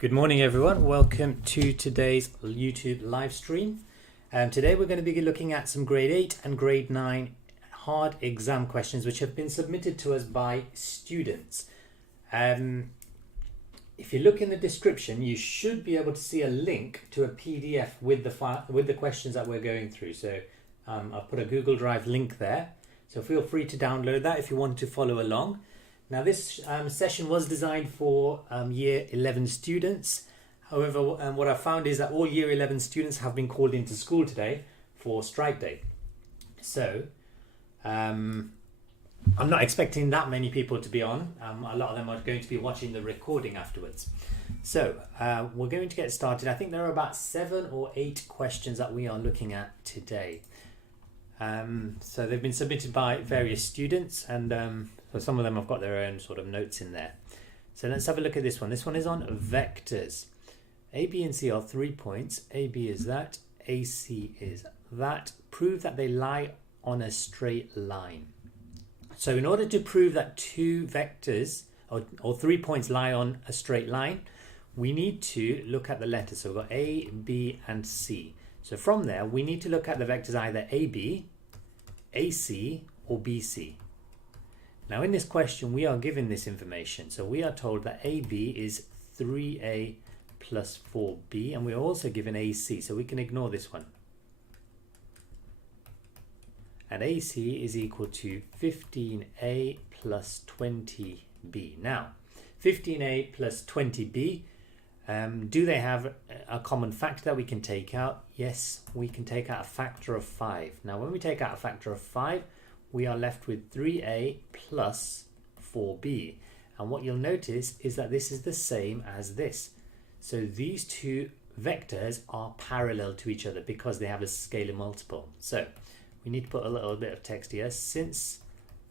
Good morning everyone, welcome to today's YouTube live stream. Today we're going to be looking at some grade 8 and grade 9 hard exam questions which have been submitted to us by students. If you look in the description you should be able to see a link to a PDF with the questions that we're going through. So I'll put a Google Drive link there, so feel free to download that if you want to follow along. Now this session was designed for Year 11 students. However, what I found is that all Year 11 students have been called into school today for strike day. So I'm not expecting that many people to be on. A lot of them are going to be watching the recording afterwards. So we're going to get started. I think there are about 7 or 8 questions that we are looking at today. So they've been submitted by various students, and so some of them have got their own sort of notes in there. So let's have a look at this one. This one is on vectors. A, B and C are 3 points. AB is that, AC is that. Prove that they lie on a straight line. So in order to prove that 2 vectors or 3 points lie on a straight line, we need to look at the letters. So we've got A, B and C. So from there we need to look at the vectors either AB, AC or BC. Now in this question we are given this information. So we are told that AB is 3A plus 4B, and we're also given AC, so we can ignore this one. And AC is equal to 15A plus 20B. Now 15A plus 20B, do they have a common factor that we can take out? Yes, we can take out a factor of 5. Now when we take out a factor of 5, we are left with 3A plus 4B. And what you'll notice is that this is the same as this. So these 2 vectors are parallel to each other because they have a scalar multiple. So we need to put a little bit of text here. Since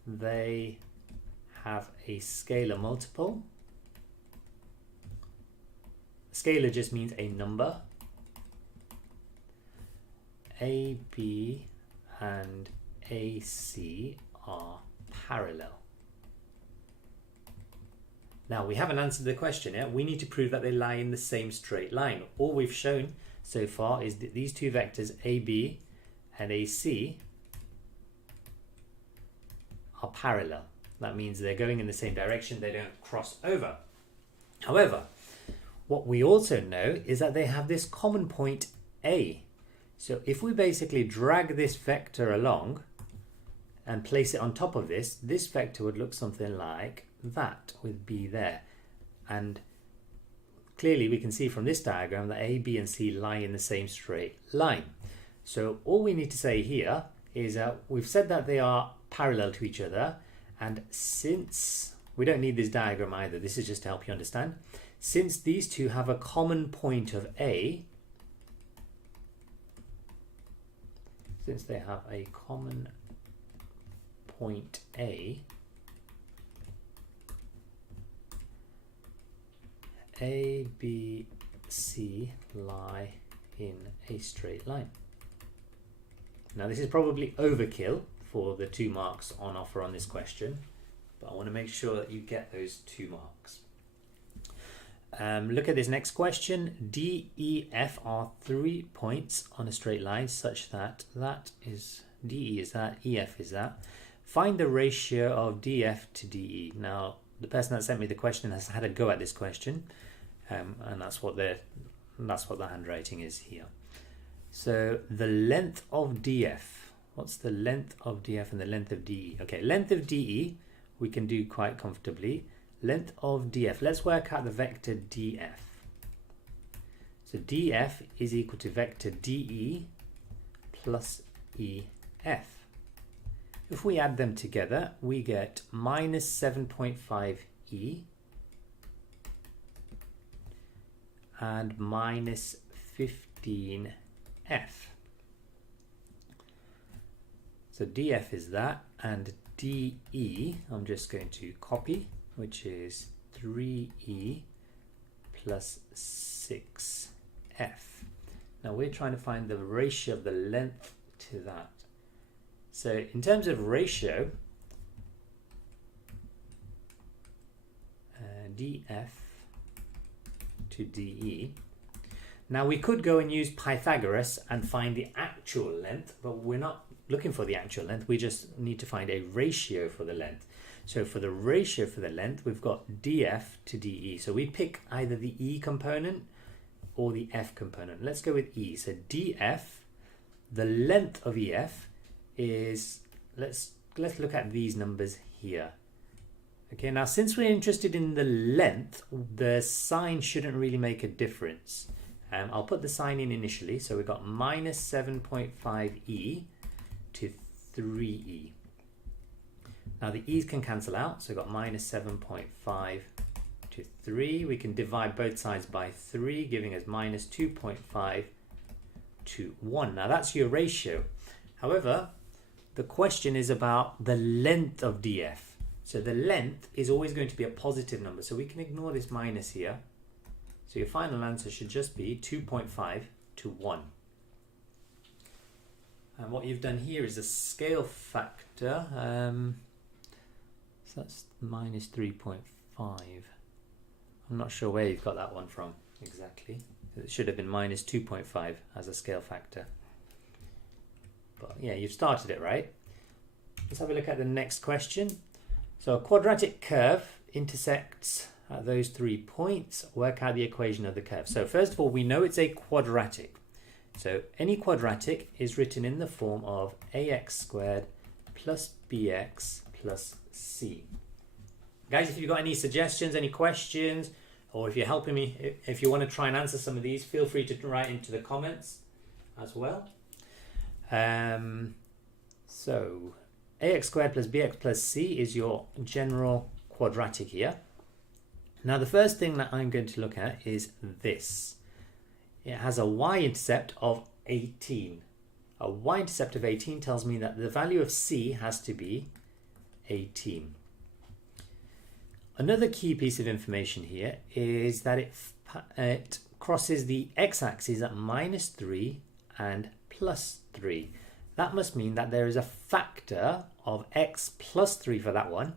they have a scalar multiple, scalar just means a number. AB and AC are parallel. Now we haven't answered the question yet. We need to prove that they lie in the same straight line. All we've shown so far is that these 2 vectors AB and AC are parallel. That means they're going in the same direction, they don't cross over. However, what we also know is that they have this common point A. So if we basically drag this vector along and place it on top of this vector would look something like that with B there. And clearly we can see from this diagram that A, B and C lie in the same straight line. So all we need to say here is we've said that they are parallel to each other, and since we don't need this diagram either, this is just to help you understand. Since these 2 have a common point of A, since they have a common point A, B, C lie in a straight line. Now this is probably overkill for the 2 marks on offer on this question, but I want to make sure that you get those 2 marks. Look at this next question. D, E, F are 3 points on a straight line such that DE is that, EF is that. Find the ratio of DF to DE. Now the person that sent me the question has had a go at this question, and that's what the handwriting is here. So the length of DF, what's the length of DF and the length of DE? Okay, length of DE we can do quite comfortably. Length of DF, let's work out the vector DF. So DF is equal to vector DE plus EF. If we add them together, we get minus 7.5 E and minus 15 F. So DF is that, and DE I'm just going to copy, which is 3E plus 6F. Now we're trying to find the ratio of the length to that. So in terms of ratio, DF to DE. Now we could go and use Pythagoras and find the actual length, but we're not looking for the actual length. We just need to find a ratio for the length. So for the ratio for the length, we've got DF to DE. So we pick either the E component or the F component. Let's go with E. So DF, the length of EF is, let's look at these numbers here. Okay, now since we're interested in the length, the sign shouldn't really make a difference. I'll put the sign in initially. So we've got minus 7.5e to 3e. Now the e's can cancel out, so we've got minus 7.5 to 3. We can divide both sides by 3, giving us minus 2.5 to 1. Now that's your ratio. However, the question is about the length of DF. So the length is always going to be a positive number, so we can ignore this minus here. So your final answer should just be 2.5 to 1. And what you've done here is a scale factor. So that's minus 3.5. I'm not sure where you've got that one from exactly. It should have been minus 2.5 as a scale factor. But yeah, you've started it right. Let's have a look at the next question. So a quadratic curve intersects at those 3 points. Work out the equation of the curve. So first of all, we know it's a quadratic. So any quadratic is written in the form of ax squared plus bx plus c. Guys, if you've got any suggestions, any questions, or if you're helping me, if you want to try and answer some of these, feel free to write into the comments as well. So ax squared plus bx plus c is your general quadratic here. Now the first thing that I'm going to look at is this. It has a y-intercept of 18. A y-intercept of 18 tells me that the value of c has to be 18. Another key piece of information here is that it crosses the x-axis at minus 3 and plus 3. That must mean that there is a factor of x plus 3 for that one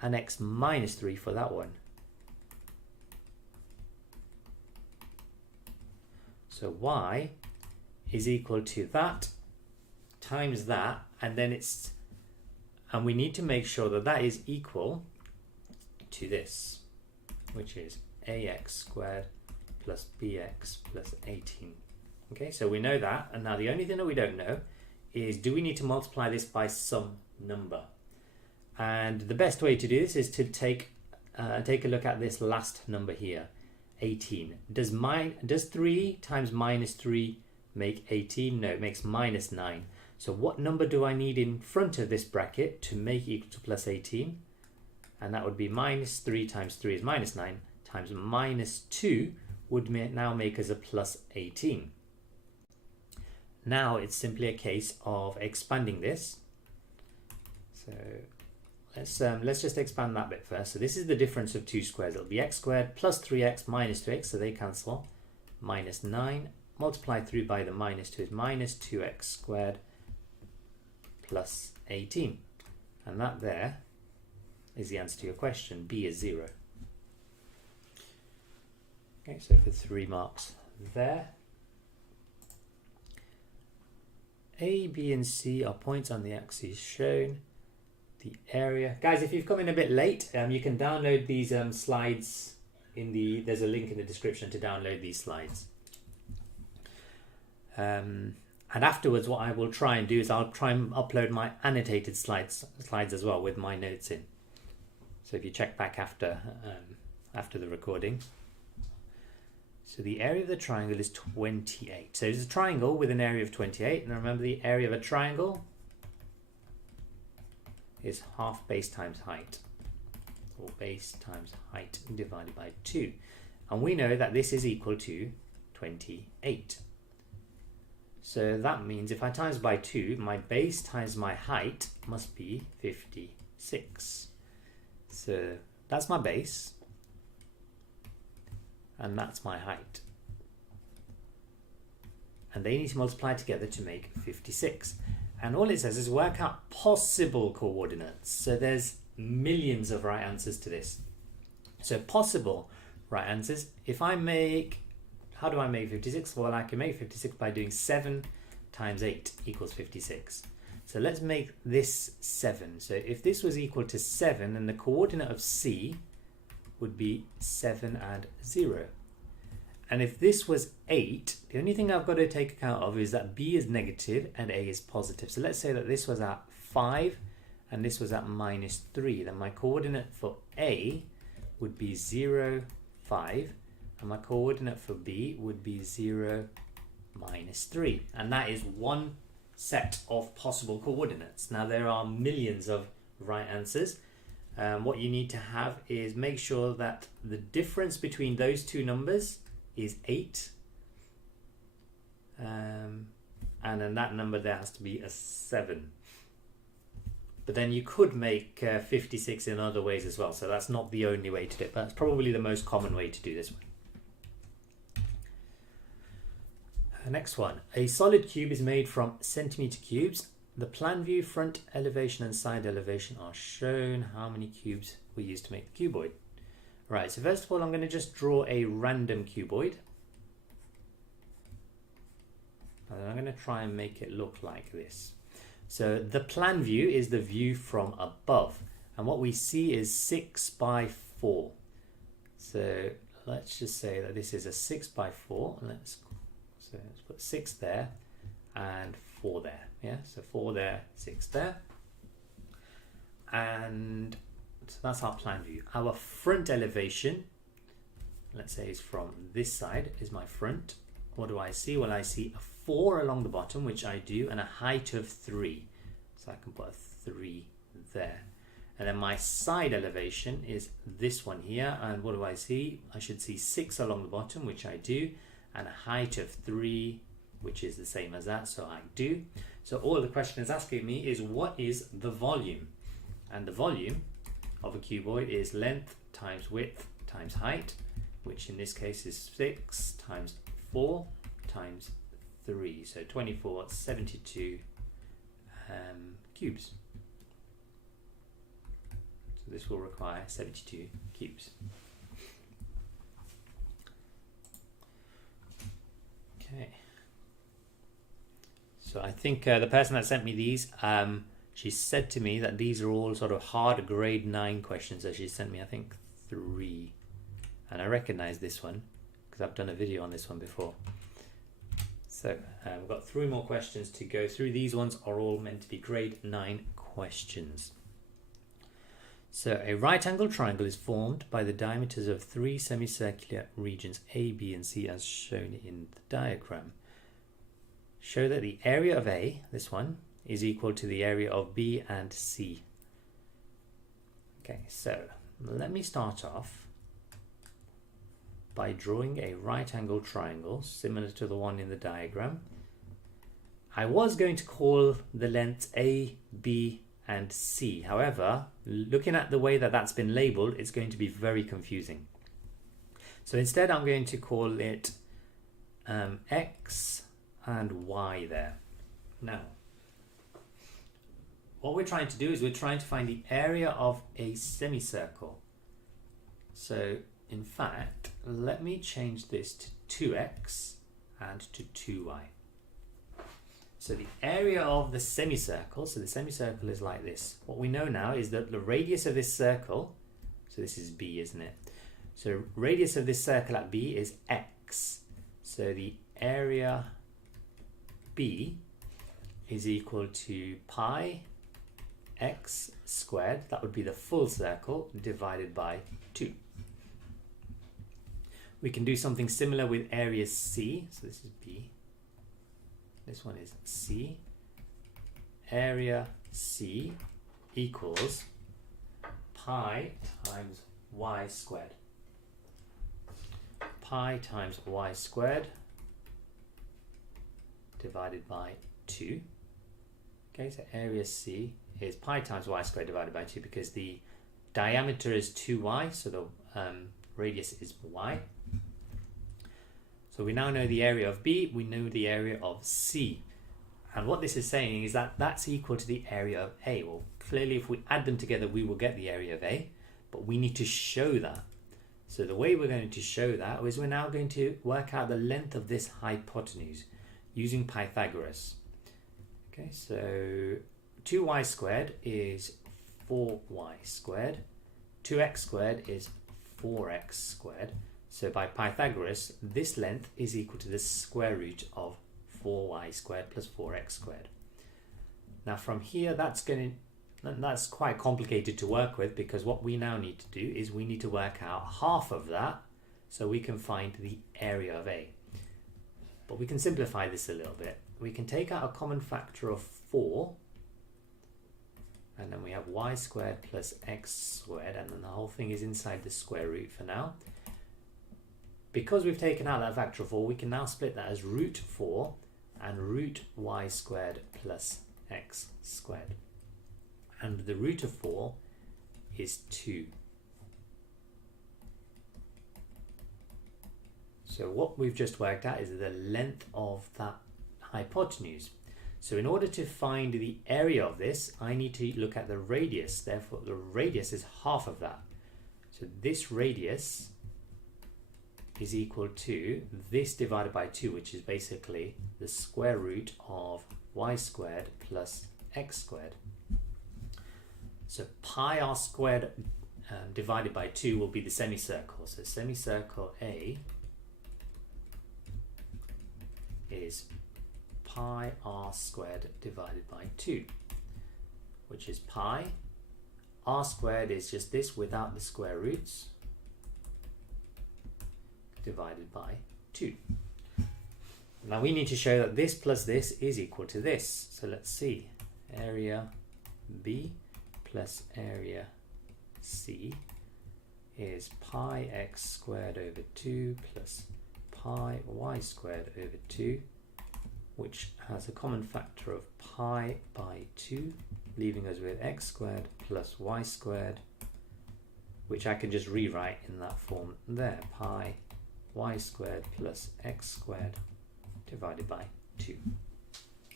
and x minus 3 for that one. So y is equal to that times that, and then and we need to make sure that that is equal to this, which is ax squared plus bx plus 18. Okay, so we know that, and now the only thing that we don't know is, do we need to multiply this by some number? And the best way to do this is to take a look at this last number here, 18. Does 3 times minus 3 make 18? No, it makes minus 9. So what number do I need in front of this bracket to make equal to plus 18? And that would be minus 3 times 3 is minus 9 times minus 2 would now make us a plus 18. Now it's simply a case of expanding this. So let's just expand that bit first. So this is the difference of two squares. It'll be x squared plus 3x minus 2x, so they cancel. Minus 9 multiplied through by the minus 2 is minus 2x squared plus 18. And that there is the answer to your question. B is 0. Okay, so for 3 marks there. A, B, and C are points on the axes shown. The area. Guys, if you've come in a bit late, you can download these slides there's a link in the description to download these slides. And afterwards, what I will try and do is I'll try and upload my annotated slides as well with my notes in. So if you check back after the recording. So the area of the triangle is 28. So it's a triangle with an area of 28. And remember, the area of a triangle is half base times height, or base times height divided by 2. And we know that this is equal to 28. So that means if I times by 2, my base times my height must be 56. So that's my base, and that's my height. And they need to multiply together to make 56. And all it says is work out possible coordinates. So there's millions of right answers to this. So possible right answers. How do I make 56? Well, I can make 56 by doing 7 times 8 equals 56. So let's make this 7. So if this was equal to 7, then the coordinate of C would be 7 and 0. And if this was 8, the only thing I've got to take account of is that B is negative and A is positive. So let's say that this was at 5 and this was at -3. Then my coordinate for A would be 0, 5. And my coordinate for B would be 0, -3. And that is one set of possible coordinates. Now there are millions of right answers. What you need to have is make sure that the difference between those two numbers is 8. And then that number there has to be a 7. But then you could make 56 in other ways as well. So that's not the only way to do it, but it's probably the most common way to do this one. Next one. A solid cube is made from centimeter cubes. The plan view, front elevation and side elevation are shown. How many cubes were used to make the cuboid? Right, so first of all, I'm going to just draw a random cuboid. And I'm going to try and make it look like this. So the plan view is the view from above. And what we see is 6 by 4. So let's just say that this is a 6 by 4. Let's put 6 there and 4 there. Yeah, so 4 there, 6 there. And so that's our plan view. Our front elevation, let's say, is from this side, is my front. What do I see? Well, I see a 4 along the bottom, which I do, and a height of 3. So I can put a 3 there. And then my side elevation is this one here. And what do I see? I should see 6 along the bottom, which I do, and a height of 3, which is the same as that, so I do. So all the question is asking me is, what is the volume? And the volume of a cuboid is length times width times height, which in this case is 6 times 4 times 3. So 24, 72 cubes. So this will require 72 cubes. Okay. So I think the person that sent me these, she said to me that these are all sort of hard grade 9 questions. So she sent me, I think, 3. And I recognize this one because I've done a video on this one before. So we've got 3 more questions to go through. These ones are all meant to be grade 9 questions. So a right angle triangle is formed by the diameters of 3 semicircular regions A, B and C as shown in the diagram. Show that the area of A, this one, is equal to the area of B and C. Okay, so let me start off by drawing a right angle triangle similar to the one in the diagram. I was going to call the lengths A, B and C. However, looking at the way that that's been labeled, it's going to be very confusing. So instead I'm going to call it X and Y there. Now, what we're trying to do is we're trying to find the area of a semicircle. So in fact, let me change this to 2x and to 2y. So the area of the semicircle, so the semicircle is like this. What we know now is that the radius of this circle, so this is B, isn't it? So radius of this circle at B is x. So the area B is equal to pi x squared, that would be the full circle, divided by 2. We can do something similar with area C. So this is B. This one is C. Area C equals pi times y squared. Pi times y squared divided by 2. Okay, so area C is pi times y squared divided by 2 because the diameter is 2y, so the radius is y. So we now know the area of B, we know the area of C. And what this is saying is that that's equal to the area of A. Well, clearly if we add them together, we will get the area of A, but we need to show that. So So the way we're going to show that is we're now going to work out the length of this hypotenuse using Pythagoras. Okay, so 2y squared is 4y squared. 2x squared is 4x squared. So by Pythagoras, this length is equal to the square root of 4y squared plus 4x squared. Now from here, that's quite complicated to work with, because what we now need to do is we need to work out half of that so we can find the area of A. But we can simplify this a little bit. We can take out a common factor of 4, and then we have y squared plus x squared, and then the whole thing is inside the square root for now. Because we've taken out that factor of 4, we can now split that as root 4 and root y squared plus x squared. And the root of 4 is 2. So what we've just worked out is the length of that hypotenuse. So in order to find the area of this, I need to look at the radius. Therefore, the radius is half of that. So this radius is equal to this divided by 2, which is basically the square root of y squared plus x squared. So pi r squared divided by 2 will be the semicircle. So semicircle A is pi r squared divided by 2, which is pi. R squared is just this without the square roots, divided by 2. Now we need to show that this plus this is equal to this. So let's see. Area B plus area C is pi x squared over 2 plus pi y squared over 2, which has a common factor of pi by 2, leaving us with x squared plus y squared, which I can just rewrite in that form there. Pi y squared plus x squared divided by 2.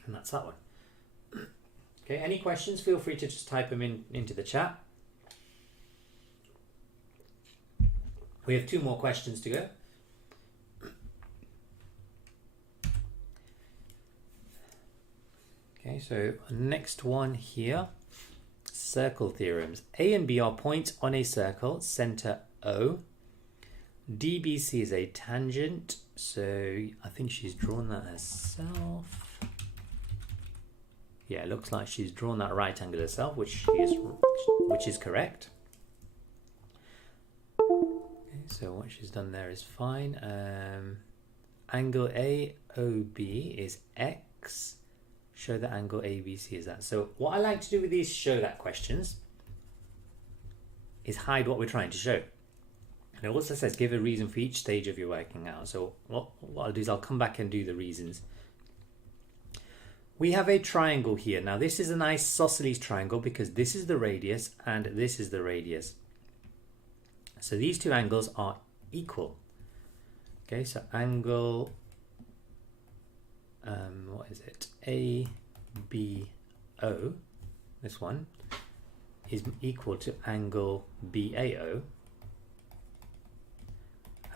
And that's that one. Okay, any questions? Feel free to just type them into the chat. We have 2 more questions to go. Okay, so next one here, circle theorems. A and B are points on a circle, center O. DBC is a tangent, so I think she's drawn that herself. Yeah, it looks like she's drawn that right angle herself, which is correct. Okay, so what she's done there is fine. Angle AOB is X. Show the angle ABC is that. So what I like to do with these show that questions is hide what we're trying to show. And it also says give a reason for each stage of your working out. So what I'll do is I'll come back and do the reasons. We have a triangle here. Now this is an isosceles triangle because this is the radius and this is the radius. So these 2 angles are equal. Okay, so angle, what is it? ABO, this one, is equal to angle BAO.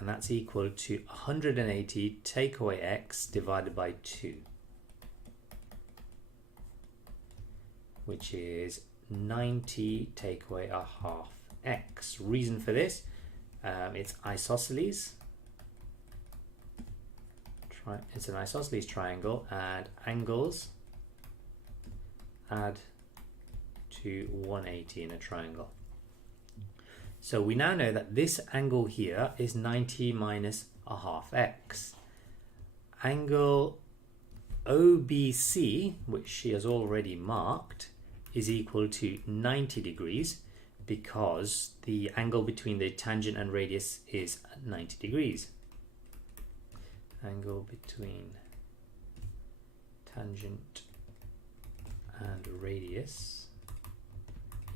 And that's equal to 180 take away x divided by 2. Which is 90 take away a half x. Reason for this, it's isosceles. It's an isosceles triangle, and angles add to 180 in a triangle. So we now know that this angle here is 90 minus a half x. Angle OBC, which she has already marked, is equal to 90 degrees because the angle between the tangent and radius is 90 degrees. Angle between tangent and radius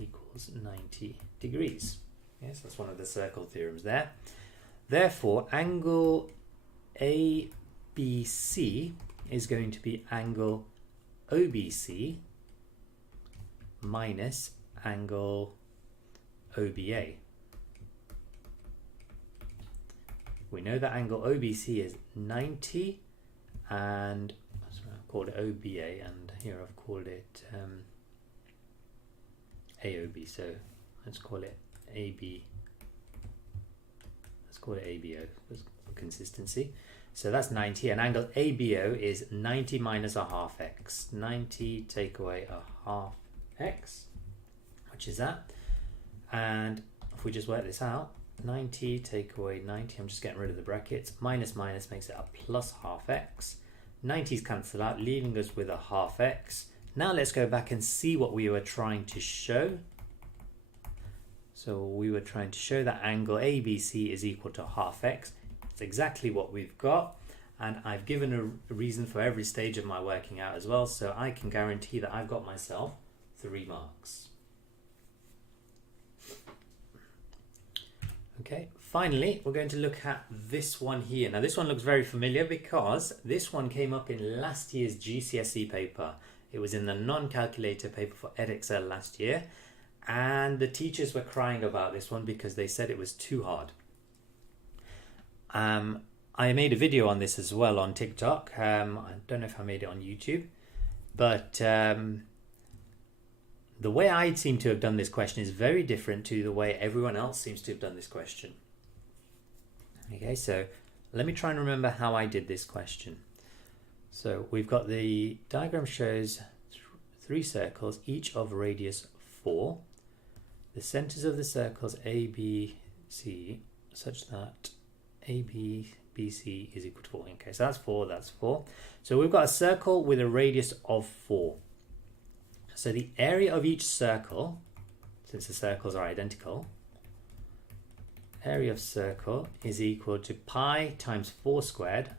equals 90 degrees. Yes, that's one of the circle theorems there. Therefore, angle ABC is going to be angle OBC minus angle OBA. We know that angle OBC is 90, and I've called it OBA, and here I've called it AOB, so let's call it AB. Let's call it ABO for consistency. So that's 90, and angle ABO is 90 minus a half x. 90 take away a half x, which is that. And if we just work this out, 90 take away 90, I'm just getting rid of the brackets, minus minus makes it a plus half x. 90's cancel out, leaving us with a half x. Now let's go back and see what we were trying to show. So we were trying to show that angle ABC is equal to half x. It's exactly what we've got, and I've given a reason for every stage of my working out as well, so I can guarantee that I've got myself 3 marks. Okay, finally we're going to look at this one here. Now this one looks very familiar because this one came up in last year's GCSE paper. It was in the non-calculator paper for EdXL last year, and the teachers were crying about this one because they said it was too hard. I made a video on this as well on TikTok. I don't know if I made it on YouTube, but the way I seem to have done this question is very different to the way everyone else seems to have done this question. Okay, so let me try and remember how I did this question. So we've got the diagram shows 3 circles, each of radius 4. The centers of the circles A, B, C, such that A, B, BC is equal to 4. Okay, so that's 4, that's 4. So we've got a circle with a radius of 4. So the area of each circle, since the circles are identical, area of circle is equal to pi times 4 squared,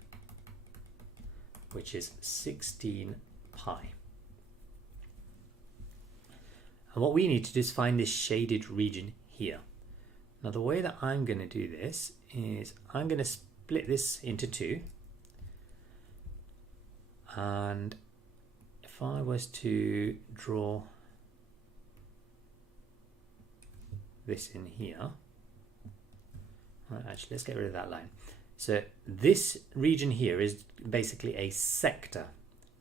which is 16 pi. And what we need to do is find this shaded region here. Now the way that I'm going to do this is I'm going to split this into 2, and if I was to draw this in here, right, actually let's get rid of that line. So this region here is basically a sector.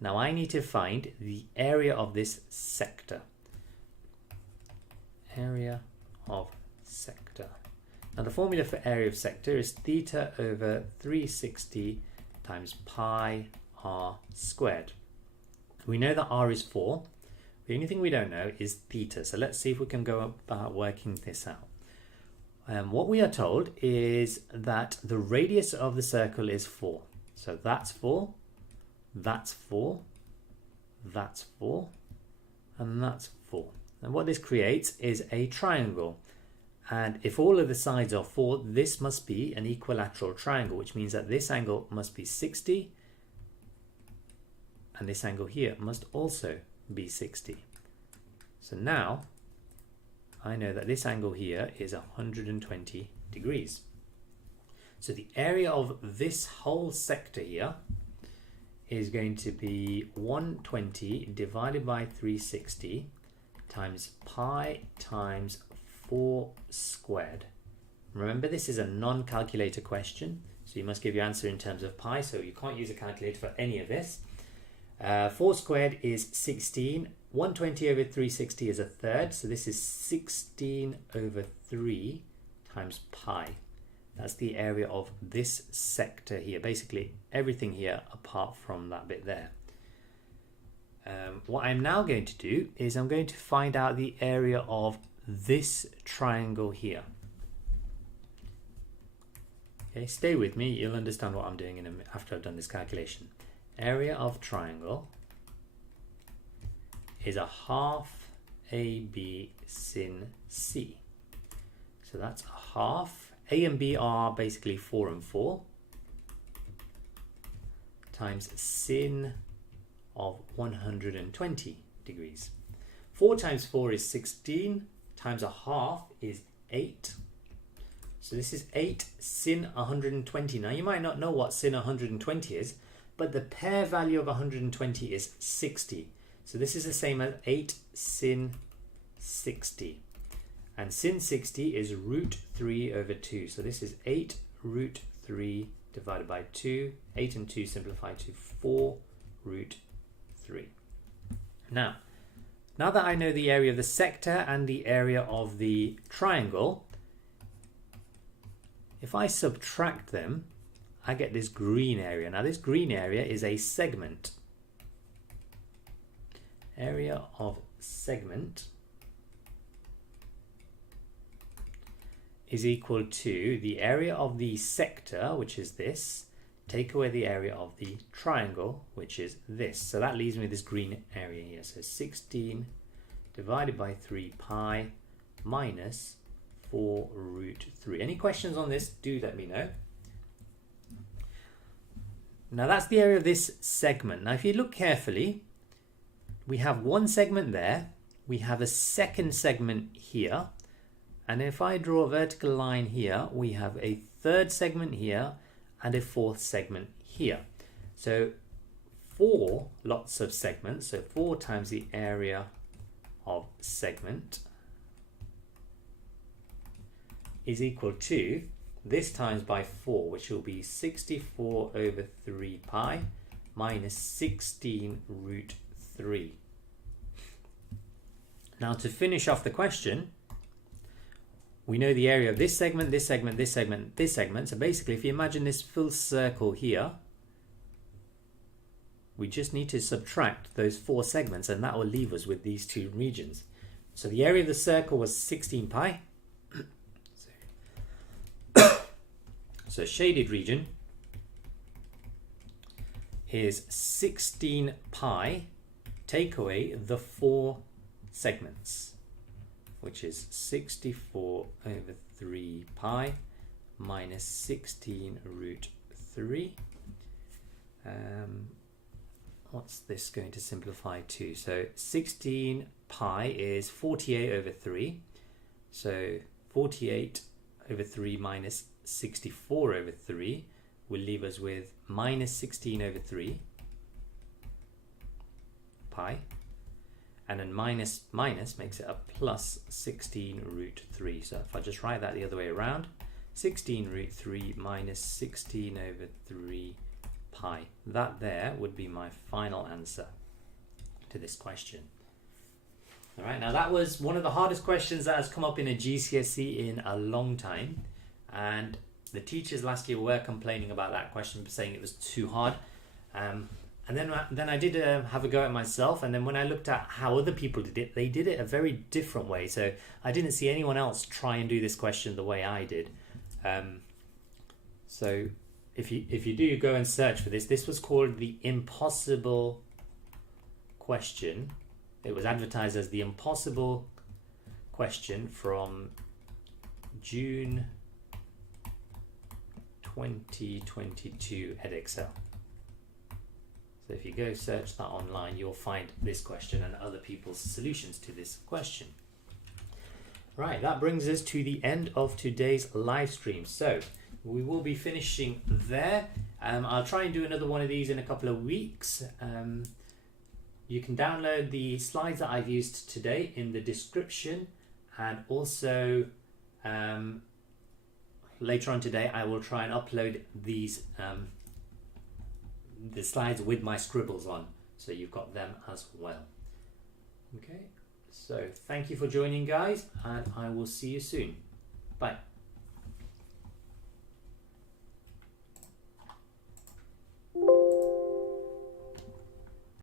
Now I need to find the area of this sector. Area of sector. Now the formula for area of sector is theta over 360 times pi r squared. We know that r is 4. The only thing we don't know is theta. So let's see if we can go about working this out. What we are told is that the radius of the circle is 4. So that's 4, that's 4, that's 4, and that's 4. And what this creates is a triangle. And if all of the sides are 4, this must be an equilateral triangle, which means that this angle must be 60, and this angle here must also be 60. So now I know that this angle here is 120 degrees. So the area of this whole sector here is going to be 120 divided by 360 times pi times 4 squared. Remember, this is a non-calculator question, so you must give your answer in terms of pi, so you can't use a calculator for any of this. 4 squared is 16. 120 over 360 is a third, so this is 16 over 3 times pi. That's the area of this sector here, basically everything here apart from that bit there. What I'm now going to do is I'm going to find out the area of this triangle here. Okay, stay with me, you'll understand what I'm doing after I've done this calculation. Area of triangle is a half AB sin C. So that's a half. A and B are basically 4 and 4 times sin of 120 degrees. 4 times 4 is 16 times a half is 8. So this is 8 sin 120. Now you might not know what sin 120 is, but the pair value of 120 is 60. So this is the same as 8 sin 60. And sin 60 is root 3 over 2. So this is 8 root 3 divided by 2. 8 and 2 simplify to 4 root 3. Now that I know the area of the sector and the area of the triangle, if I subtract them, I get this green area. Now this green area is a segment. Area of segment is equal to the area of the sector, which is this, take away the area of the triangle, which is this. So that leaves me with this green area here. So 16 divided by 3 pi minus 4 root 3. Any questions on this, do let me know. Now that's the area of this segment. Now if you look carefully, we have one segment there, we have a second segment here, and if I draw a vertical line here, we have a third segment here and a fourth segment here. So 4 lots of segments, so 4 times the area of segment is equal to this times by 4, which will be 64 over 3 pi minus 16 root 3. Now to finish off the question, we know the area of this segment, this segment, this segment, this segment. So basically, if you imagine this full circle here, we just need to subtract those 4 segments and that will leave us with these 2 regions. So the area of the circle was 16 pi. So shaded region is 16 pi, take away the 4 segments, which is 64 over 3 pi minus 16 root 3. What's this going to simplify to? So 16 pi is 48 over 3. So 48 over 3 minus 64 over 3 will leave us with minus 16 over 3 pi. And then minus makes it a plus 16 root 3. So if I just write that the other way around, 16 root 3 minus 16 over 3 pi. That there would be my final answer to this question. All right, now that was one of the hardest questions that has come up in a GCSE in a long time. And the teachers last year were complaining about that question, saying it was too hard. And then I did have a go at myself, and then when I looked at how other people did it, they did it a very different way. So I didn't see anyone else try and do this question the way I did. So if you do go and search for this was called the impossible question. It was advertised as the impossible question from June 2022 Edexcel. So if you go search that online, you'll find this question and other people's solutions to this question. Right, that brings us to the end of today's live stream. So we will be finishing there. I'll try and do another one of these in a couple of weeks. You can download the slides that I've used today in the description, and also later on today I will try and upload these the slides with my scribbles on, so you've got them as well. Okay, so thank you for joining, guys, and I will see you soon. Bye.